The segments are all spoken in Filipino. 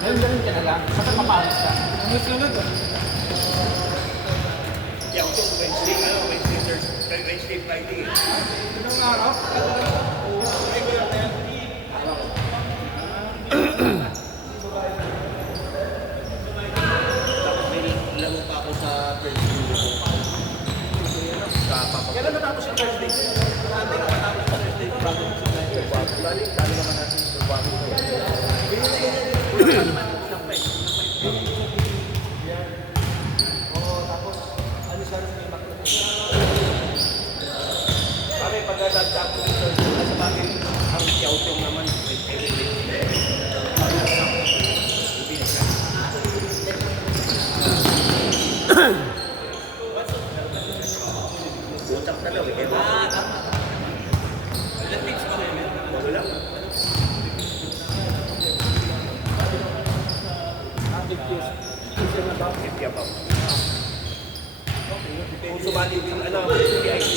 Ganun ka na lang. Basta papalos ka. Sunod-sunod ah. Yeah, ito Wednesday, Thursday, Wednesday, Friday. Ilang araw? Regular na yan. Tapos may laro pa ako sa Thursday. Kailan natapos yung Thursday? Sunday na matapos sa Thursday. Bago yung Thursday. Dali naman natin yung bago ito. Kami pagkadagdag ko dito, sa bagay, ang yautong naman. Utak na daw, eh. Ilan tips pa rin? Wala. Kung sumali din, PIC.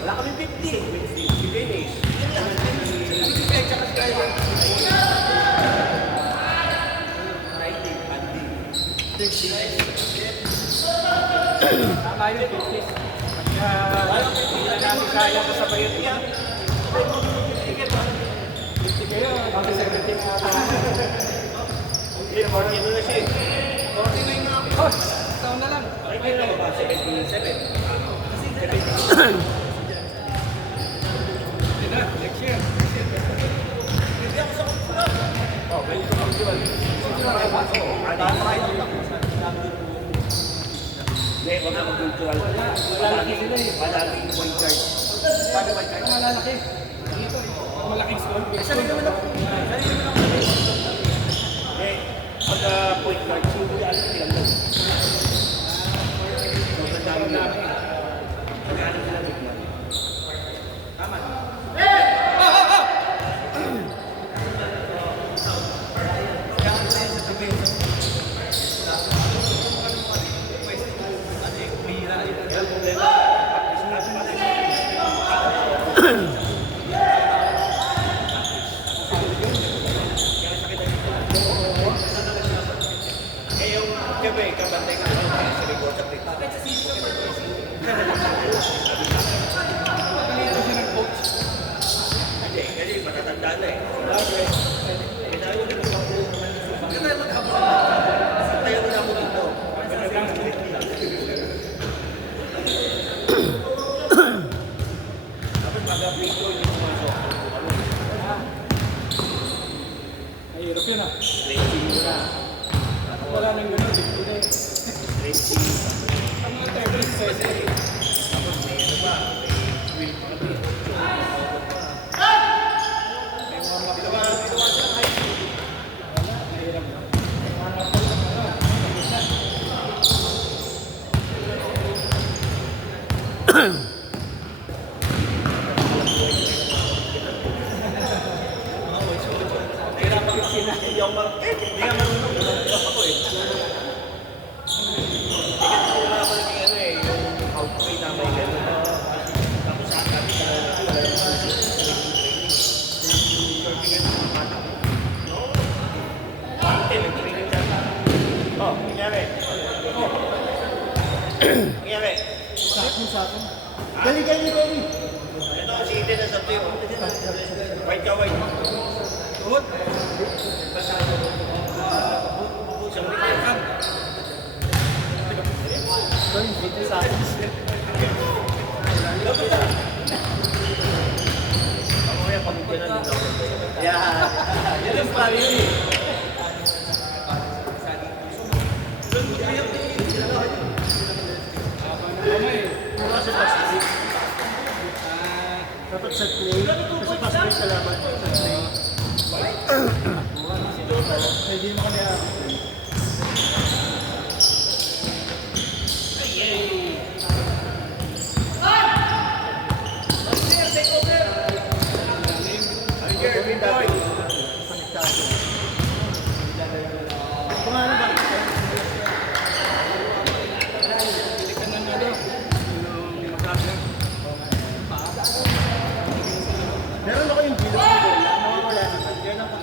Wala kami 50. Finish. Tama yun, 50s. Pagka hindi na namin kaya kasabay yun yan. 50 kayo, bakit sa grating Hindi, 40 na siya. 49 na ako. Oh, taon na lang. Ay, ano ba? 77. Hindi na, next year. Hindi ako sa kumpula. Oh, may ito ang diwan. Hindi, wag na mag-cultural. Palaging point guard. Paano point guard? Malalaki. Malaking school. Sarili naman ako. Eh, pag point guard, siguro alam ko yan. Sobrang dami na. Pag-ano sila bigla. Tama. Gabi, kabantay ka naman kaya sa likod sa plate. Kalito siya ng coach. Hindi, kasi matatanda na eh. Tayo na ako dito. Tapos mag-update ko yung pumasok. Mahirap yun ah. Stretching mo na. Wala nang ganun. Hindi na eh. Stretching. Ang mga tayo sa session. Tapos may ano ba? May will pa. May warm-up Ito ba siya ng high school? Mahirap na. Nahirapan yung hindi ako hindi nga marunong. Ako eh. Wala ko naging ano eh, yung outplay na may gano'n. Tapos sa kami sa wala yung training data. Oh, nangyari. Nangyari. Sakong. Galing. Ito si Eden na sa tayo. White ka white. Tuhod. Isang minute. Dito sa akin. Ako kaya pamigyan na dito. Yeah. Yan ang plan yun eh. Tama eh. Sa Pacific. Dapat sa play. Kasi Pacific kalaban. Sa play. Hindi mo kami Meron ako yung bilog ng bola, nawawala naman. Yan ang pag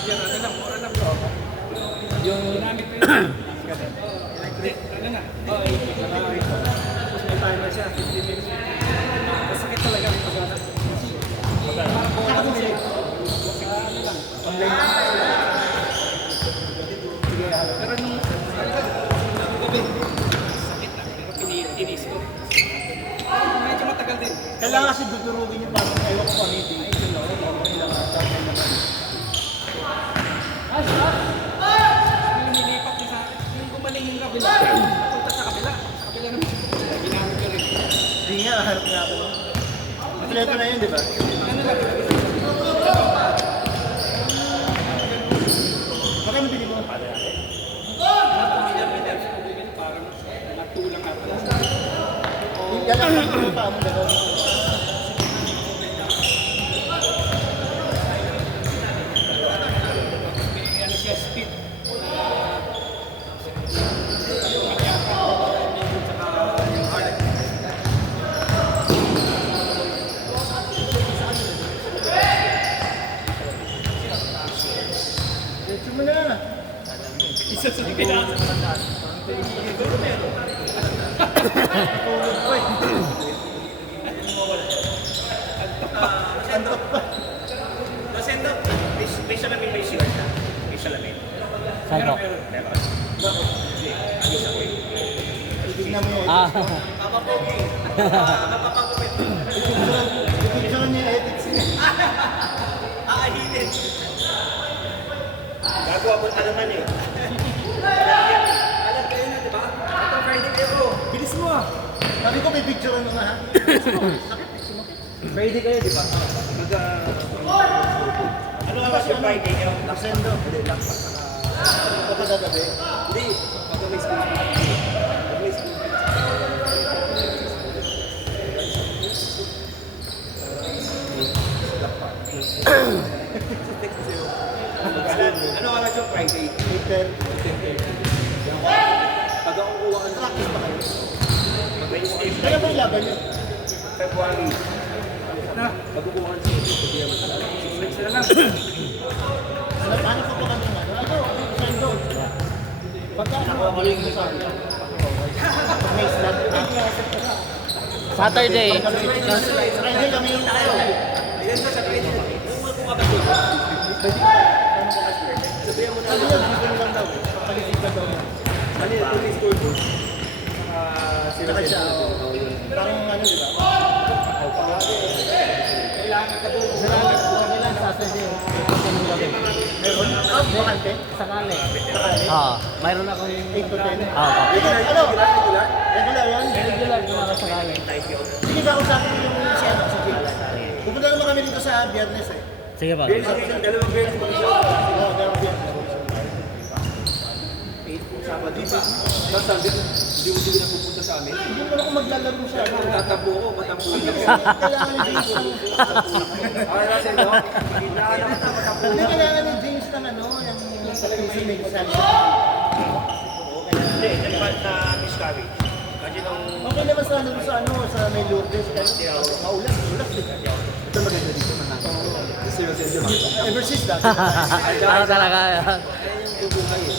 charger, ano lang, mura lang bro. Yung Ginamit ko yun. electric. Ano na? Oo, electric. Tapos may timer siya, 50 minutes. Masakit talaga. Nakakabili. Ano lang. Online. Sige, Pero nung, ano ka, gabi, sakit lang. Pero tinis ko. Medyo matagal din. kailangan kasi dudurugin yung parang ewan ko kung ano yung date. Okay lang. Tama naman. Yung nilipat niya sa akin, yung gumaling yung kabila, napunta sa kabila. Sa kabila naman. Ginamit ko rin. Hindi nga, harap nga ako. Kompleto na yun, di ba? Ano lang, Baka nabili mo ng pala. parang natulang na pala. Yan lang ang pa mo gagawin. May ano siya, speed. Diretso mo na. Isa sa pinasa. Tulog ko eh. Antok pa. Nasendo, may salamin may sigat na. May salamin. Saan po? Meron. Hindi, ang isa ko eh. Tignan mo yun. Mapapogi. Mapapagupit. Ipicturean niya yung ethics niya. Aahinin. Gagawa mo ka naman eh. Alam kayo na, di ba? Ito, Friday kayo. Bilis mo ah. Sabi ko may picturean mo nga ha. Friday kayo, di ba? Ano nga ba si Friday kayo? Laksendo. Hindi, lakpak. Kapagagabi. Hindi, pag-away school. Pag-away school. Ano nga ba si Friday? Later. Pag ako kuha ka ng Practice pa kayo. Wednesday, Kaya ba yung laban niyo? February. Na, Pag kukuha ka ng Saturday, sila lang. Ano, paano ko pa kami nga? Ano, Laksendo. Pagka nakakuling mo sa akin. Pag may slot na. Saturday. Friday kami yung tayo. Ayan na sa Friday. Kung ka ba doon? Sabihan mo na Sabi niya, dito lang daw. Papalisipan daw niya. ano yun, kung may school doon. Saka siya, parang ano, di ba? Kailangan ka doon. Salamat po nila Saturday. Meron? Ah, bakante? Sakali. Sakali? Oo. Mayroon akong 8 to 10? Oo. Ano? Regular yan? Regular ko mga sakali. Sige ba, usapin mo yung si ano, si James. Pupunta naman kami dito sa Biyernes eh. Sige pa. Dalawang beses mo siya. Oo, pero Biyernes. Sabado dito. Tapos sabi ko, hindi mo na pupunta sa amin. Hindi mo na kung maglalaro siya. Tatambo ko, matambo ko. Kailangan ni James ng... Okay na sa'yo, no? Hinahanap na matambo. Hindi, kailangan ni James ng ano, yung susunod sa Hindi, nagpad na miscarriage. Kasi nung Okay naman sa ano, sa may Lourdes. Kasi maulan, ulan. Ito maganda dito, mahal. Ever since that. Ano talaga yan? yung buhay eh.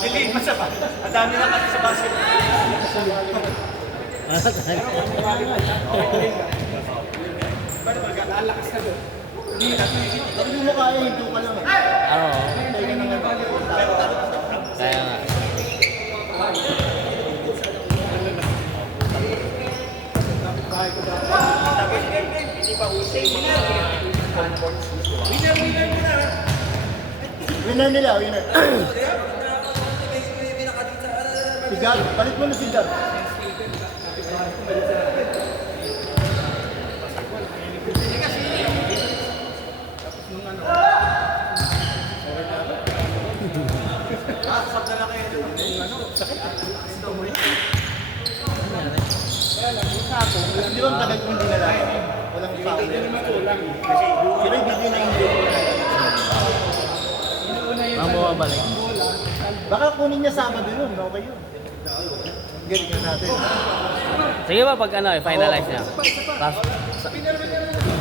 Hindi, masama. Ang dami na kasi sa basketball. Lalakas ka doon. Pag hindi mo kaya, hinto ka lang eh. Oo. Hintay ka ng Kaya nga. Tapos, hindi pa usay. Winner mo na. Winner nila, winner. Si Gab, palit mo na si Gab. Sab na lang kayo doon. Di ba ang tagal kong dinala? Walang foul. Kasi Di ba yung video na hindi? Ang bumabalik. Baka kunin niya Sabado yun, okay yun. galingan natin. Sige ba pag ano, finalize niya? Tapos, Sabi na naman yan.